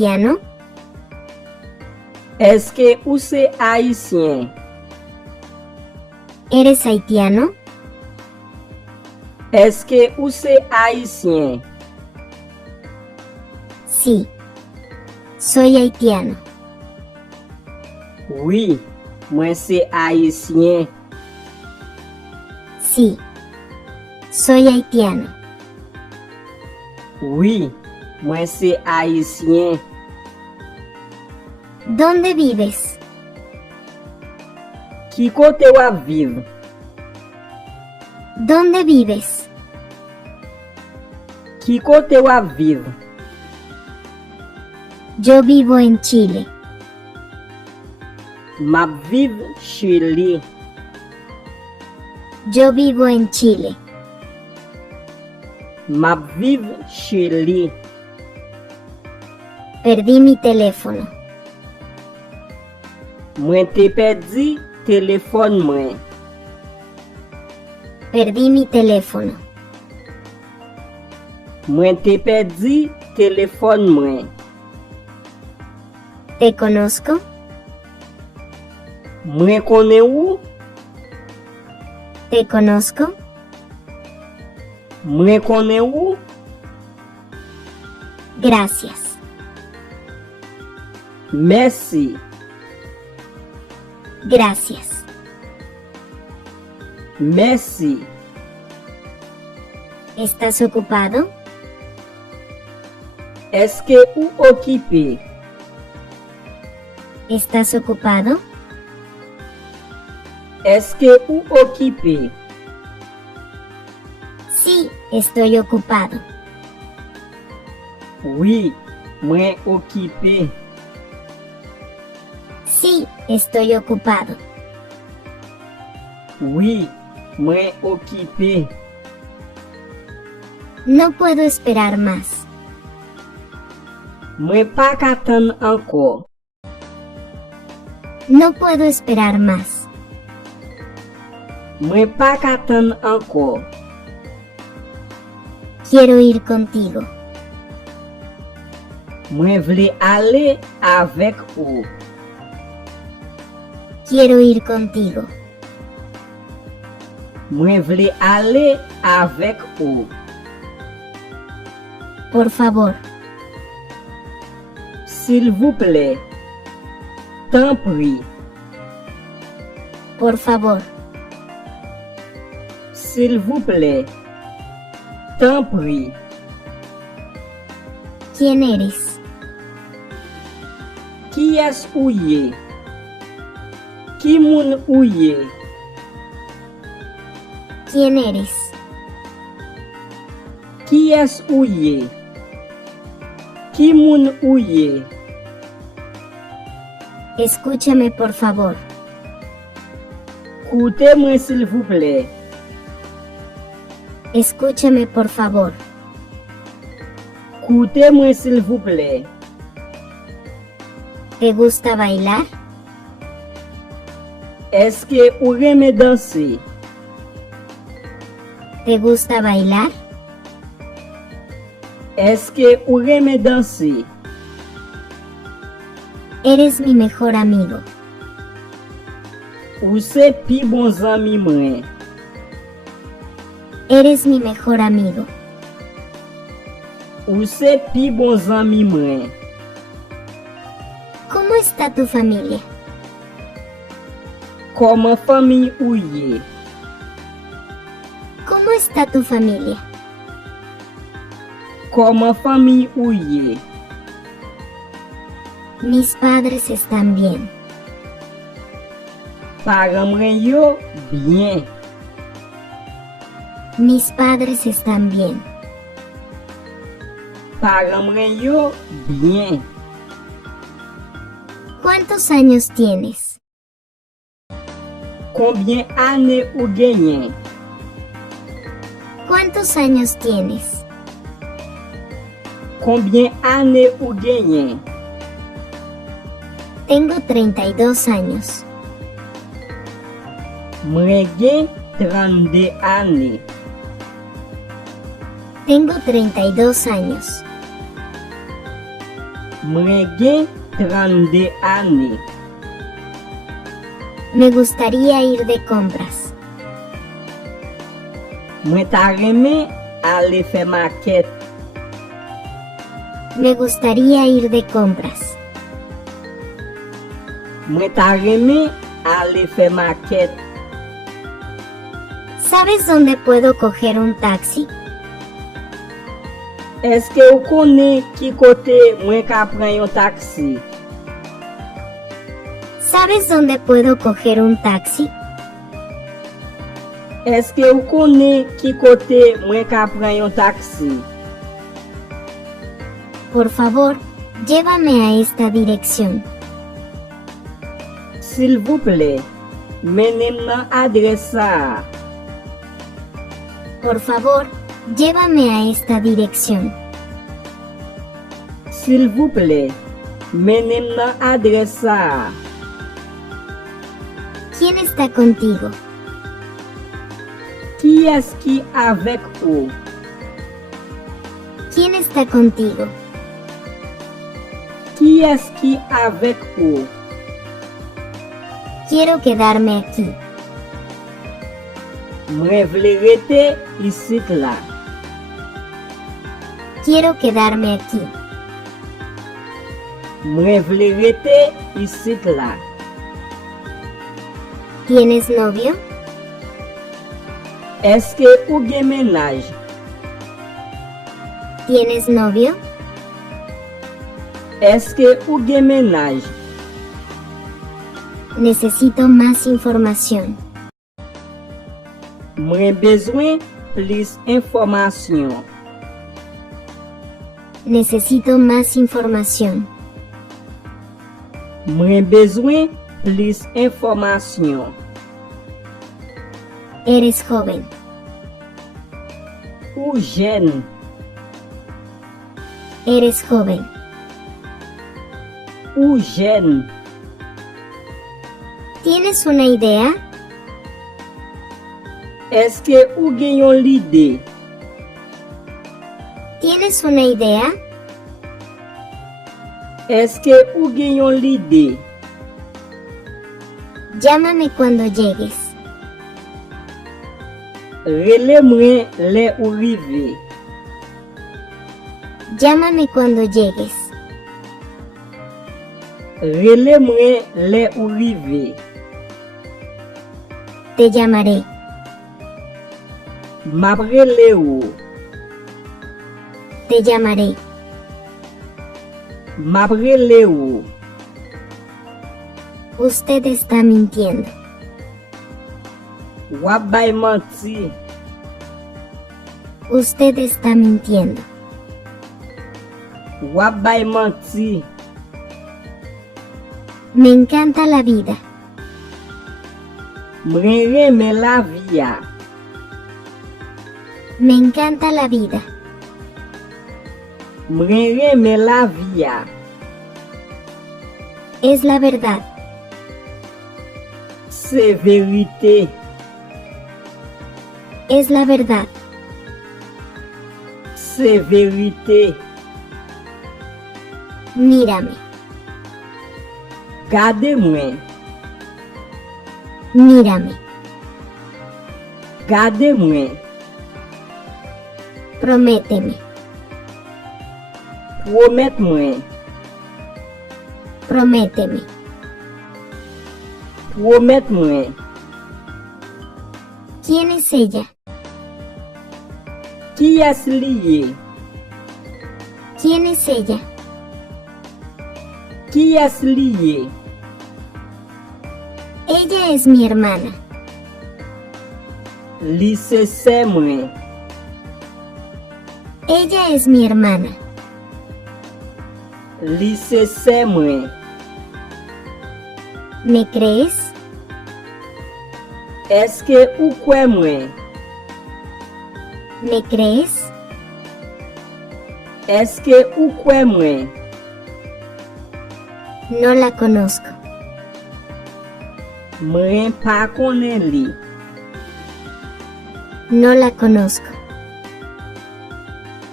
haitiano? Est-ce que ou c'est haïtien? ¿Eres haitiano? Est-ce que ou c'est haïtien? Sí, soy haitiano. Oui, moi c'est haïtien. Sí, soy haitiano. Oui, moi c'est haïtien. ¿Dónde vives? Qui côté wap vive? ¿Dónde vives? Qui côté wap vive? Yo vivo en Chile. Map vive Chili. Yo vivo en Chile. Map vive Chili. Perdí mi teléfono. Mwen te perdi téléphone mwen. Perdí mi teléfono. Mwen te perdi téléphone mwen. ¿Te conozco? Mwen konnen ou? ¿Te conozco? Mwen konnen ou? Gracias. Merci. Gracias. Merci. ¿Estás ocupado? Est-ce que ou occupé? ¿Estás ocupado? Est-ce que ou occupé? Sí, estoy ocupado. Oui, mwen occupé. Sí, estoy ocupado. Oui, mwen occupé. No puedo esperar más. Mwen pa katan ankor. No puedo esperar más. Mwen pa katan ankor. Quiero ir contigo. Mwen vle ale avek ou. Quiero ir contigo. Mwen vle ale avek ou. Por favor, S'il vous plaît. T'en prie. por favor. S'il vous plaît. T'en prie. ¿Quién eres? Qui est ou ye? Qui moun ou ye? ¿Quién eres? Qui est ou ye? Qui moun ou ye? Escúchame, por favor. Koute mwen s'il vous plaît. Escúchame, por favor. Koute mwen s'il vous plaît. ¿Te gusta bailar? Est-ce que ou reme danser? ¿Te gusta bailar? Est-ce que ou reme danser? Eres mi mejor amigo. Ou se pi bon zami mwen. Eres mi mejor amigo. Ou se pi bon zami mwen. ¿Cómo está tu familia? Koman fami ou ye? ¿Cómo está tu familia? Koman fami ou ye? Mis padres están bien. Paran mwen yo bien. Mis padres están bien. Paran mwen yo bien. ¿Cuántos años tienes? Combien ane ou genyen? ¿Cuántos años tienes? Combien ane ou genyen? Tengo 32 años. Mwen gen 32 ane. Tengo 32 años. Mwen gen 32 ane. Me gustaría ir de compras. Mwen ta reme ale fe maket. Me gustaría ir de compras. Mwen ta reme ale fe maket. ¿Sabes dónde puedo coger un taxi? Eske ou konen ki kote mwen ka pren yon taksi? ¿Sabes dónde puedo coger un taxi? Eske ou konen ki kote mwen ka pren yon taksi? Por favor, llévame a esta dirección. S'il vous plaît, menem nan adres sa. Por favor, llévame a esta dirección. S'il vous plaît, menem nan adres sa. ¿Quién está contigo? Ki eski avek ou? ¿Quién está contigo? Ki eski avek ou? Quiero quedarme aquí. Mwen vle rete isit la. Quiero quedarme aquí. Mwen vle rete isit la. ¿Tienes novio? Eske ou gen menaj? ¿Tienes novio? Eske ou gen menaj? Necesito más información. Mwen bezwen plis informasyon. Necesito más información. Mwen bezwen plis informasyon. Eres joven. Ou jen? Eres joven. Ou jen? ¿Tienes una idea? Eske ou gen yon lide? ¿Tienes una idea? Eske ou gen yon lide? Llámame cuando llegues. Rele mwen le ou rive. Llámame cuando llegues. Rele mwen le ou rive. Te llamaré. Map rele ou. Te llamaré. Map rele ou. Usted está mintiendo. Wap bay manti. Usted está mintiendo. Wap bay manti. Me encanta la vida. Mwen reme la viya. Me encanta la vida. Mwen reme la viya. Es la verdad. Se verite. Es la verdad. Se verite. Mírame. Gade mwen. Mírame. Gade mwen. Prométeme. Promet mwen. Prométeme. Promet mwen. ¿Quién es ella? Ki es liye? ¿Quién es ella? Ki es liye? Ella es mi hermana. Li se se mwen. Ella es mi hermana. Li se se mwen. ¿Me crees? Eske ou kwe mwen? ¿Me crees? Eske ou kwe mwen? No la conozco. Mwen pa konen li. No la conozco.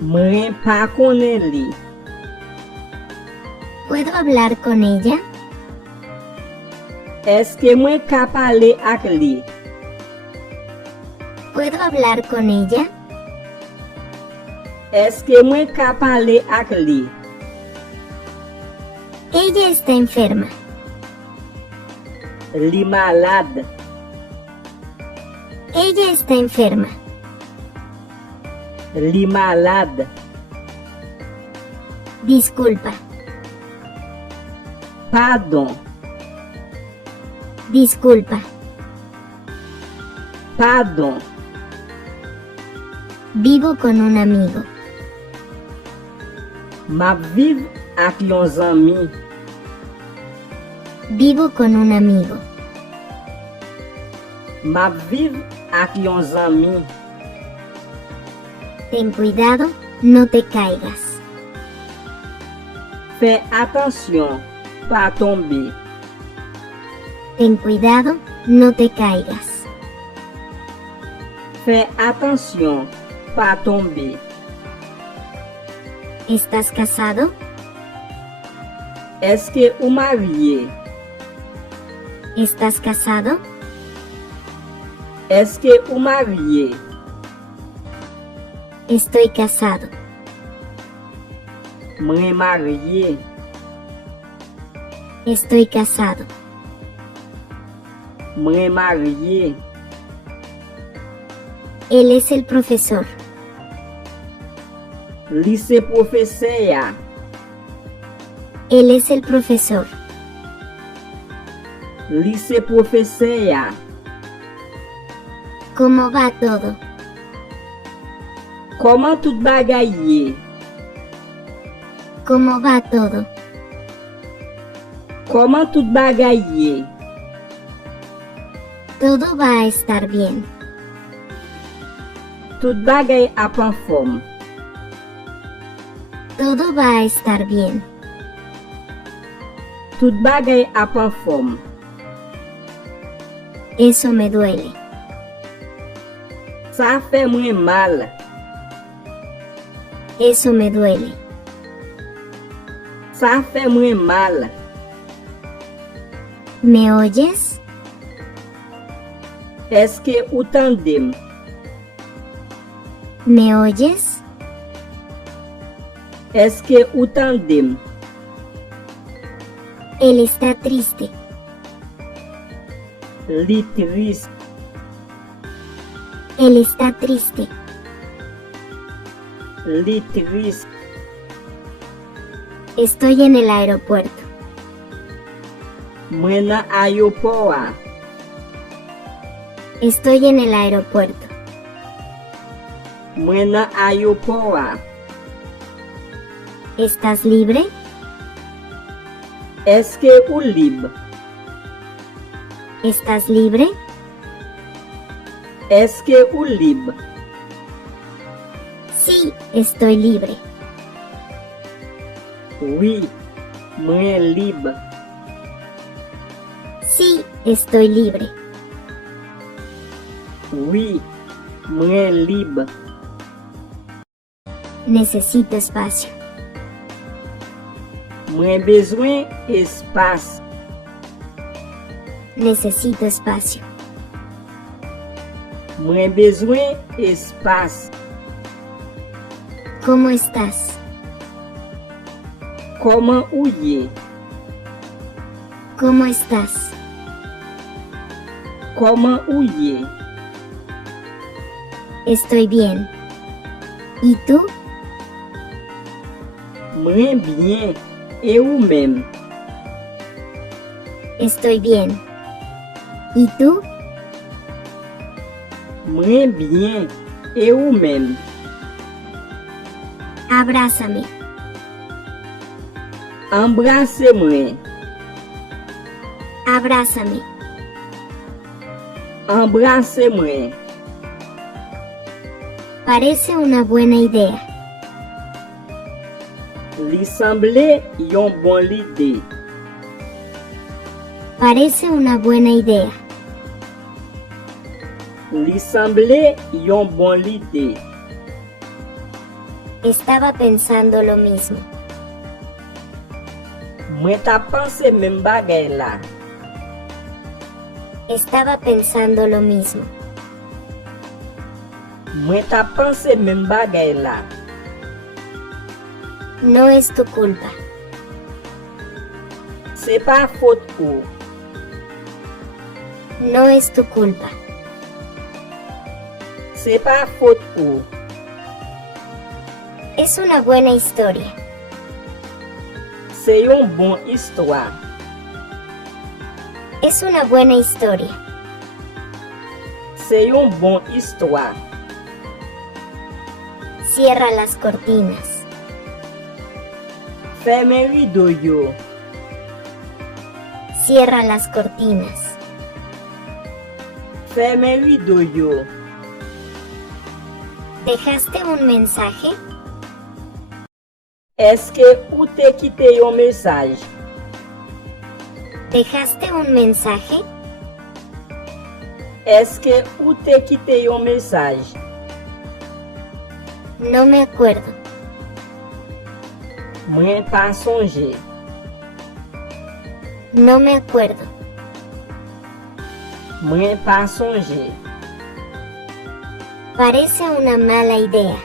Mwen pa konen li. ¿Puedo hablar con ella? Est-ce que moi ka pale ak li? ¿Puedo hablar con ella? Est-ce que moi ka pale ak li? Ella está enferma. Li malade. Ella está enferma. Li malade. Disculpa. Pardon. Disculpa. Pardon. Vivo con un amigo. M'a viv ak yon zami. Vivo con un amigo. M'a viv ak yon zami. Ten cuidado, no te caigas. Fais attention, pas tomber. Ten cuidado, no te caigas. Fais attention, pas tomber. ¿Estás casado? Est-ce que ou marié? ¿Estás casado? Est-ce que ou marié? Estoy casado. Mwen marié. Estoy casado. Mwen marié. Él es el profesor. Li se professeur ya. Él es el profesor. Li se professeur ya. ¿Cómo va todo? Koman tout bagay ye? ¿Cómo va todo? Koman tout bagay ye? Todo va a estar bien. Tout bagay ap an form. Todo va a estar bien. Tout bagay ap an form. Eso me duele. Sa fe mwen mal. Eso me duele. Sa fe mwen mal. ¿Me oyes? Est-ce que ou tandem? ¿Me oyes? Est-ce que ou tandem? Él está triste. Li triste. Él está triste. Li triste. Estoy en el aeropuerto. Mwen nan aéroport a. Estoy en el aeropuerto. Mwen nan aéroport a. ¿Estás libre? Est-ce que ou libre? ¿Estás libre? Est-ce que ou libre? Sí, estoy libre. Oui, mwen libre. Sí, estoy libre. Oui, mwen libre. Necesito espacio. Mwen bezwen espas. Necesito espacio. Mwen bezwen espas. ¿Cómo estás? Koman ou ye? ¿Cómo estás? Koman ou ye? Estoy bien. ¿Y tú? Mwen bien. E ou men? Estoy bien. ¿Y tú? Mwen bien. E ou men? Abrázame. Embrase mwen. Abrázame. Embrase mwen. Parece una buena idea. Li semble yon bon lide. Parece una buena idea. Li semble yon bon lide. Estaba pensando lo mismo. Mwen ta panse men bagay la. Estaba pensando lo mismo. Mwen ta panse men bagay la. No es tu culpa. Se pa faute ou. No es tu culpa. Se pa faute ou. Es una buena historia. Se yon bon histoire. Es una buena historia. Se yon bon histoire. Cierra las cortinas. Ferme rido yo. Cierra las cortinas. Ferme rido yo. ¿Dejaste un mensaje? Eske ou te kite yon mesaj? ¿Dejaste un mensaje? Eske ou te kite yon mesaj? No me acuerdo. Mwen pa sonje. No me acuerdo. Mwen pa sonje. Parece una mala idea.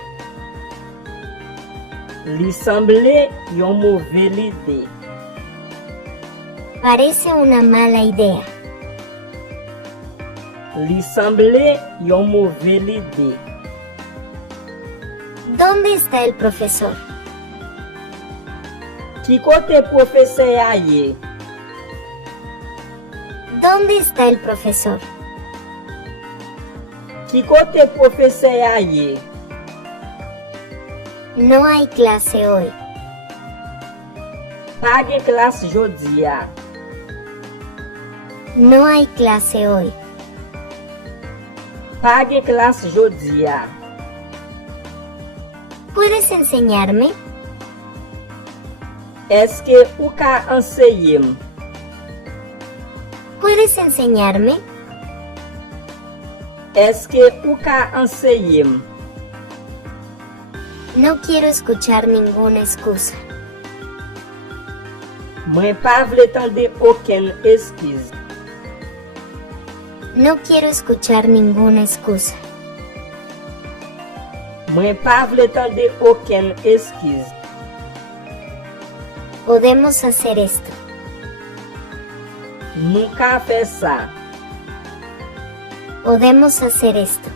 Li semble yon mouve lide. Parece una mala idea. Li semble yon mouve lide. ¿Dónde está el profesor? Ki kote profese a ye? ¿Dónde está el profesor? Ki kote profese a ye? No hay clase hoy. Pa gen klas jodi ya. No hay clase hoy. Pa gen klas jodi ya. ¿Puedes enseñarme? Eske ou ka enseyem? ¿Puedes enseñarme? Eske ou ka enseyem? No quiero escuchar ninguna excusa. Mwen pa vle tande oken eskiz. No quiero escuchar ninguna excusa. Mwen pa vle tande oken eskiz. Podemos hacer esto. Nou ka fe sa. Podemos hacer esto.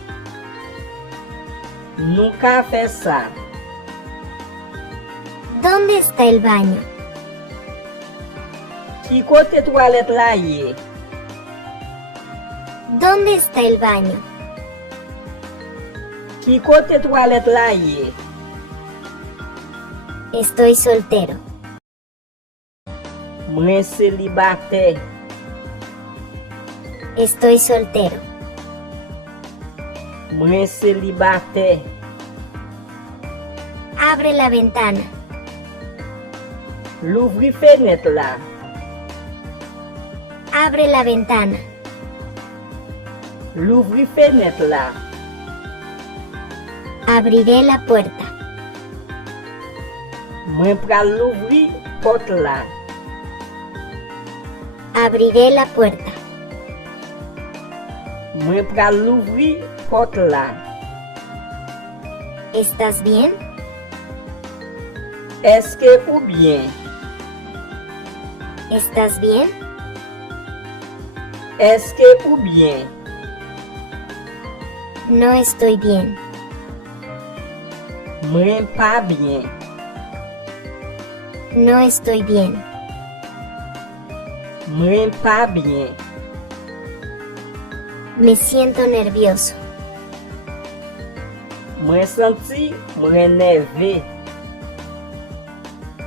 Nou ka fe sa. ¿Dónde está el baño? Ki kote toalet la ye? ¿Dónde está el baño? Ki kote toalet la ye? Estoy soltero. Mwen selibate. Estoy soltero. Mwen selibate. Abre la ventana. Louvri fenet la. Abre la ventana. Louvri fenet la. Abriré la puerta. Mwen pral louvri pot la. Abriré la puerta. Mwen pral louvri pot la. ¿Estás bien? Eske ou bien? ¿Estás bien? Eske ou bien? No estoy bien. Mwen pa bien. No estoy bien. Mwen pa bien. Me siento nervioso. Mwen senti mwen neve.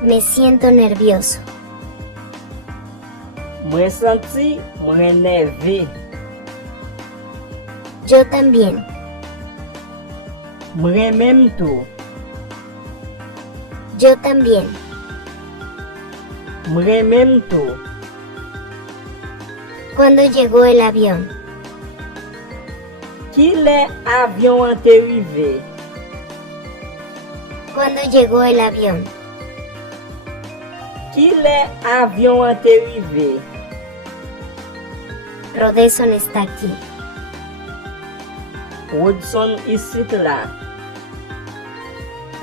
Me siento nervioso. Mwen senti mwen neve. Yo también. Mwen menm tou. Yo también. Mwen menm tou. ¿Cuándo llegó el avión? Ki le avyon an te rive? ¿Cuándo llegó el avión? Ki le avyon an te rive? Rodeson está aquí. Rodson isit la.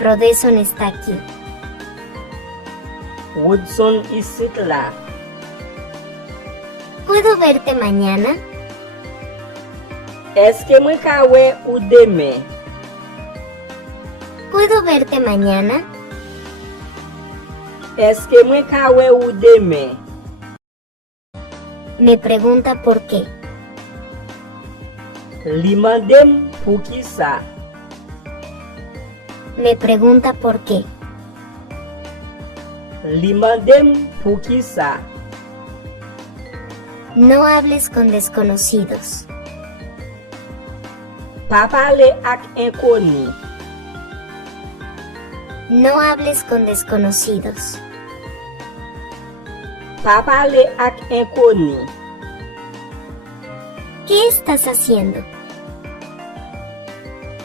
Rodeson está aquí. Rodson isit la. ¿Puedo verte mañana? Eske mwen ka we ou deme? ¿Puedo verte mañana? Eske mwen ka we ou deme? Me pregunta por qué. Li mandem pou ki sa? Me pregunta por qué. Li mandem pou ki sa? No hables con desconocidos. Pa pale ak inkoni. No hables con desconocidos. Pa pale ak inkoni. ¿Qué estás haciendo?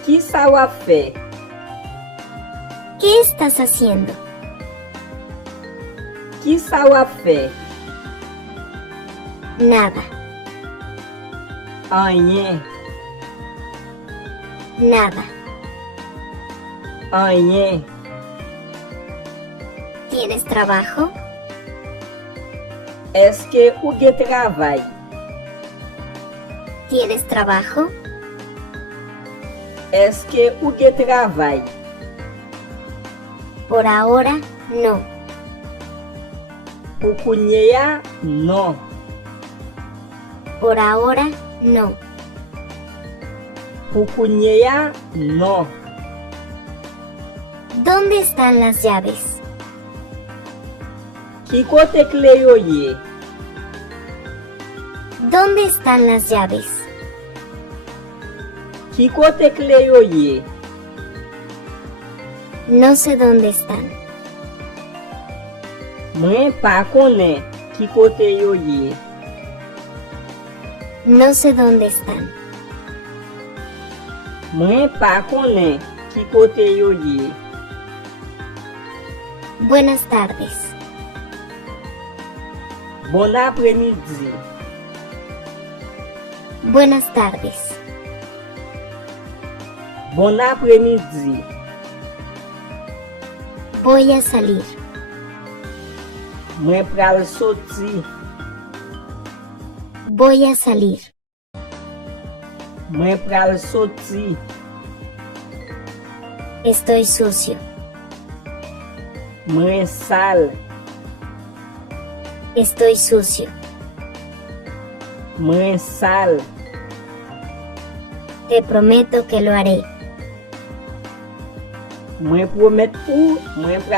Ki sa wap fe? ¿Qué estás haciendo? Ki sa wap fe? Nada, Anyen. nada. Anyen. ¿Tienes trabajo? Eske ou gen travay? ¿Tienes trabajo? Eske ou gen travay? Por ahora, no. Pou kounye ya, non. Por ahora, no. Pou kounye ya, non. ¿Dónde están las llaves? Ki kote kle yo ye? ¿Dónde están las llaves? Ki kote kle yo ye? No sé dónde están. Mwen pa konen ki kote yo ye. No sé dónde están. Mwen pa konen ki kote yo ye. Buenas tardes. Bon apremidi. Buenas tardes. Bon apremidi. Voy a salir. Mwen pral soti. Voy a salir. Mwen pral soti. Estoy sucio. Mwen sal. Estoy sucio. Mwen sal. Te prometo que lo haré. Mwen promet ou mwen pral